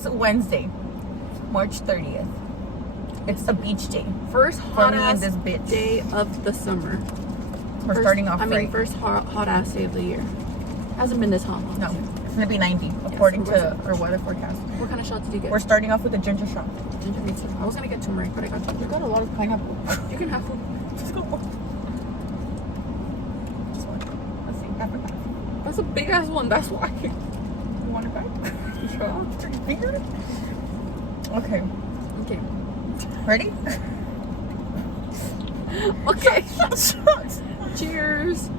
it's Wednesday, March 30th. It's a beach day. First for hot me ass and this bitch. day of the summer. We're starting off right. First hot ass day of the year. Hasn't been this hot. No, it's gonna be 90 according Yes, to our weather forecast. What kind of shots did you get? We're starting off with a ginger shot. Ginger pizza. I was gonna get turmeric, but I got ginger. We got a lot of pineapple. You can have one. Just go. Just one. Let's see. Half and half. That's a big ass one. That's why. You want it back? Sure. Pretty bigger. Okay. Okay. Ready? Okay. Shots. Cheers.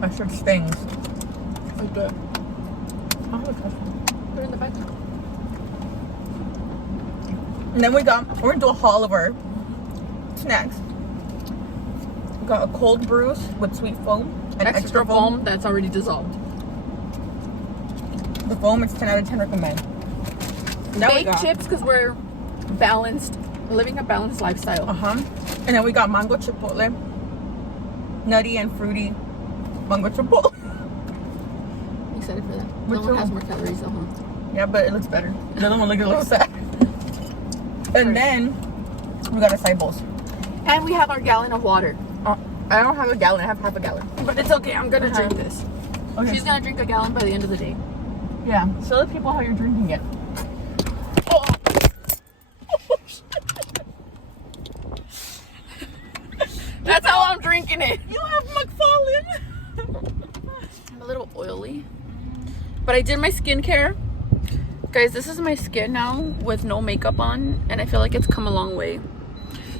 That shit stings. Okay. I'll have a couple. Put it in the back. And then we're gonna do a haul of our snacks. We got a cold brews with sweet foam and Extra foam that's already dissolved. The foam is 10 out of 10 recommend. Now we Baked got chips because we're balanced, living a balanced lifestyle. And then we got mango chipotle, nutty and fruity mango chipotle. I'm excited for that. Me No one too. has more calories though, huh? Yeah, but it looks better. The other one looked a little sad. And then we got acai bowls. And we have our gallon of water. I don't have a gallon. I have half a gallon. But it's okay. I'm gonna drink this. Okay. She's gonna drink a gallon by the end of the day. Yeah. Show the people how you're drinking it. Oh. That's how I'm drinking it. You have McFallen. I'm a little oily. But I did my skincare. Guys, this is my skin now with no makeup on. And I feel like it's come a long way.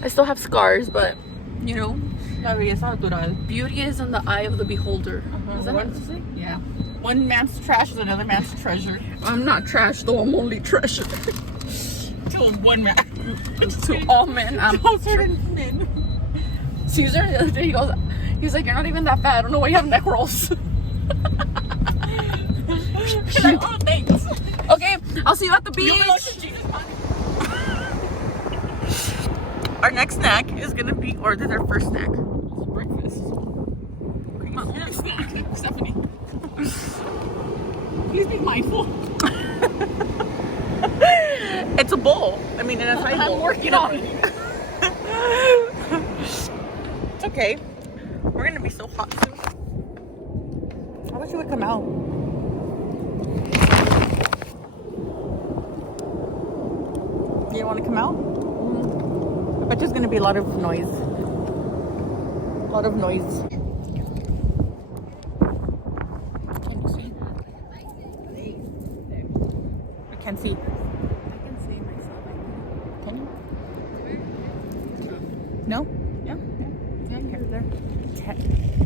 I still have scars, but you know, La belleza natural. beauty is in the eye of the beholder. Is that what What? to say? Yeah. One man's trash is another man's treasure. I'm not trash though, I'm only treasure. To one man. To all men, I'm certain men. Caesar the other day, he was like, you're not even that fat. I don't know why you have neck rolls. She's like, oh, thanks. Okay, I'll see you at the beach. Our next snack is gonna be, or this is our first snack. It's breakfast. My only snack, Stephanie. Please be mindful. It's a bowl. I mean, an acai bowl. I'm working on it. It's okay. We're gonna be so hot soon. I wish you would come out. You want to come out? I bet there's gonna be a lot of noise. A lot of noise. Can you see? I can't see. I can see myself. Can you? No? Yeah. Yeah, you're there.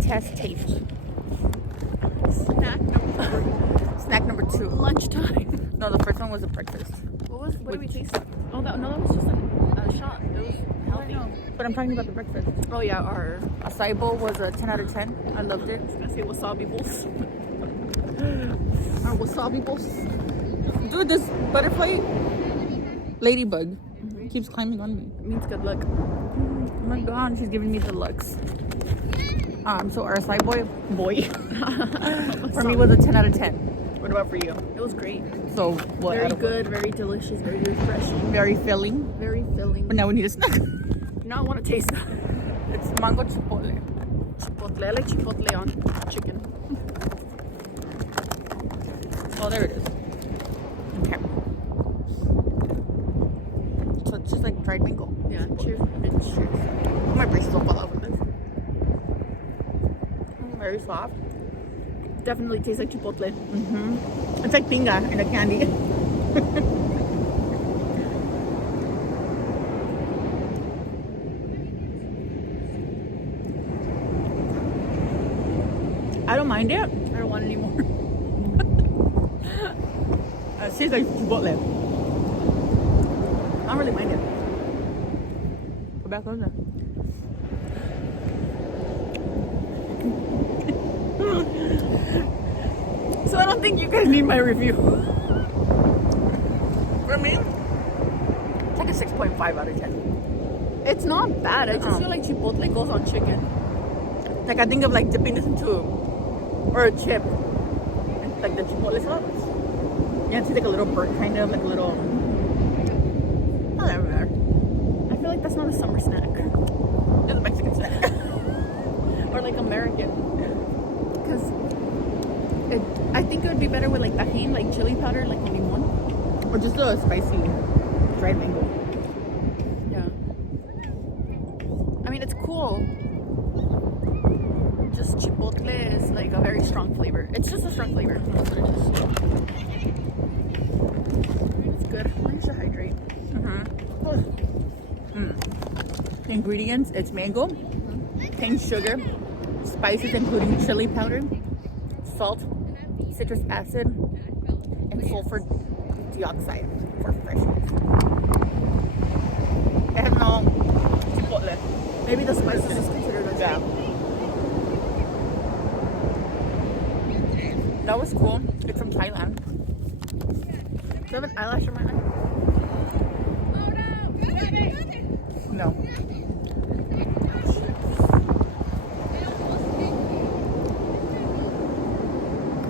Test taste. Snack number 2. Lunchtime. No, the first one was a breakfast. What did we taste? Oh, that was just a shot. It was healthy. But I'm talking about the breakfast. Oh yeah, our Acai bowl was a 10 out of 10. I loved it. I was gonna say wasabi bowls. Our wasabi bowls. Dude, this butterfly ladybug keeps climbing on me. Means good luck. Oh my god, she's giving me the looks. So our acai boy for me was a 10 out of 10. What about for you? It was great. So what? Very out of good, very delicious, very refreshing, what? Very filling. very filling. But now we need a snack. Now I want to taste that. It's mango chipotle. Chipotle. I like chipotle on chicken. Oh, there it is. Okay. So it's just like dried mango. Yeah, cheers, bitch. Cheers. My braces will fall out with this. Very soft. Definitely tastes like chipotle. It's like pinga in a candy. I don't mind it. I don't want any more. It tastes like chipotle. I don't really mind it. Go back on there. So I don't think you guys need my review. For me, it's like a 6.5 out of 10. It's not bad. I just feel like Chipotle goes on chicken. Like, I think of like dipping this into or a chip. Like the Chipotle sauce. Yeah, it's like a little burnt kind of, like a little. Oh, that matter. I feel like that's not a summer snack. It's a Mexican snack. Or like American. Because I think it would be better with like tajin, like chili powder, like only one. or just a spicy dried mango. Yeah. I mean, it's cool. Just Chipotle is like a very strong flavor. It's just a strong flavor. That's what it is. It's good. I should hydrate. The ingredients, it's mango, cane sugar, spices including chili powder, salt, citrus acid, and sulfur dioxide for freshness. It has no chipotle. Maybe the spices is considered a Yeah. That was cool. It's from Thailand. Do you have an eyelash in my eye? No.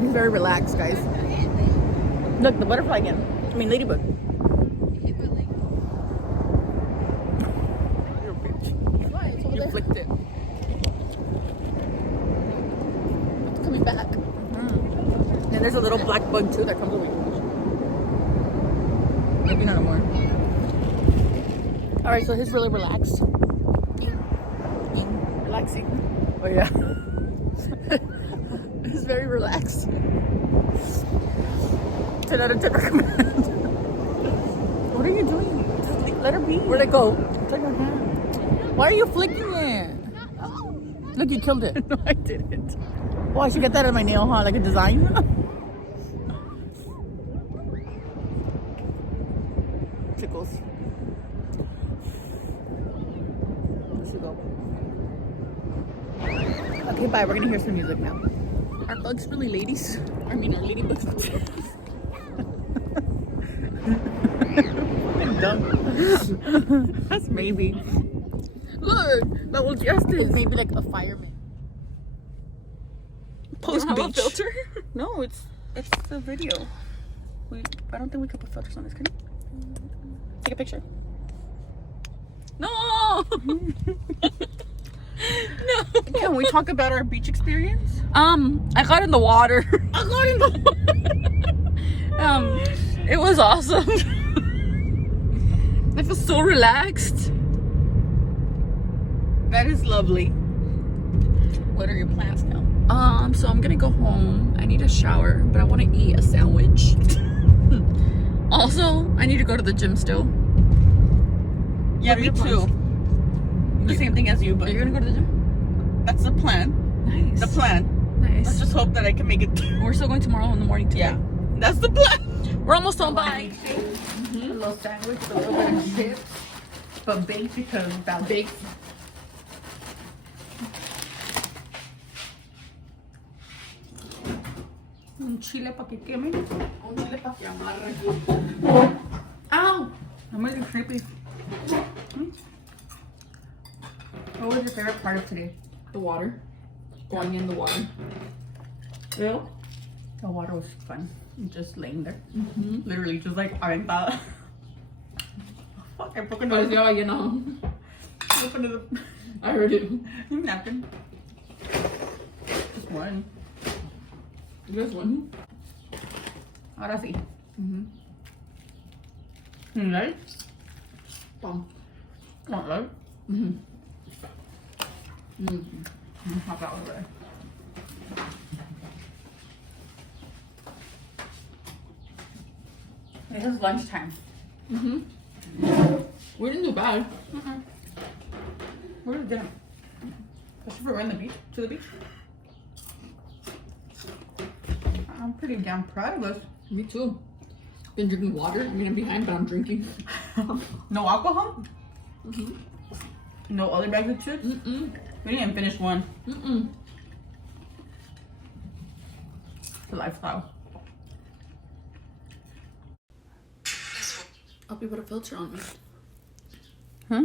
He's very relaxed, guys. Look, the butterfly again. I mean, ladybug. You're a bitch. Why? It's over You there. flicked it. It's coming back. And there's a little black bug too that comes over. Maybe not more. All right, so he's really relaxed. Relaxing. Oh yeah. He's very relaxed. 10 out of 10 recommend. What are you doing? Just let her be. Where'd it go? Take her hand. Why are you flicking it? Look, you killed it. No, I didn't. Oh, I should get that on my nail, huh? Like a design. Tickles. There she go. Okay, bye. We're gonna hear some music now. Are bugs really ladies? I mean, are ladybugs? Dumb. That's maybe. Look, that was just It's it. maybe like a fireman. Post have a beach. filter? No, it's a video. I don't think we could put filters on this, can you? Take a picture. No. No. Can we talk about our beach experience? I got in the water. I got in the It was awesome. I feel so relaxed. That is lovely. What are your plans now? So I'm gonna go home. I need a shower, but I want to eat a sandwich. Also, I need to go to the gym still. Yeah, What are me your too. plans? The same thing as you, but You're gonna go to the gym? that's the plan. Nice. The plan. Nice. Let's just hope that I can make it. We're still going tomorrow in the morning too. Yeah, that's the plan. We're almost home. Bye. A little sandwich, a little bit of chips, but baked because that Baked. Un chile pa' que queme. Un chile pa' que amarre. Ow! I'm really creepy. What was your favorite part of today? The water. Going in the water. Ew. The water was fun. Just laying there. Literally just like aventada. Fuck, I broke another Pareció lleno. I heard it. napkin. Just one. This one. Ahora sí. Right? Bomb. Not right? Hop out over there. This is lunchtime. We didn't do bad. Where's dinner? Especially if we're in the beach, to the beach. I'm pretty damn proud of us. Me too. Been drinking water. I mean, I'm behind, but I'm drinking. No alcohol? No other bags of chips? We didn't even finish one. It's a lifestyle. I'll be put a filter on me. Huh?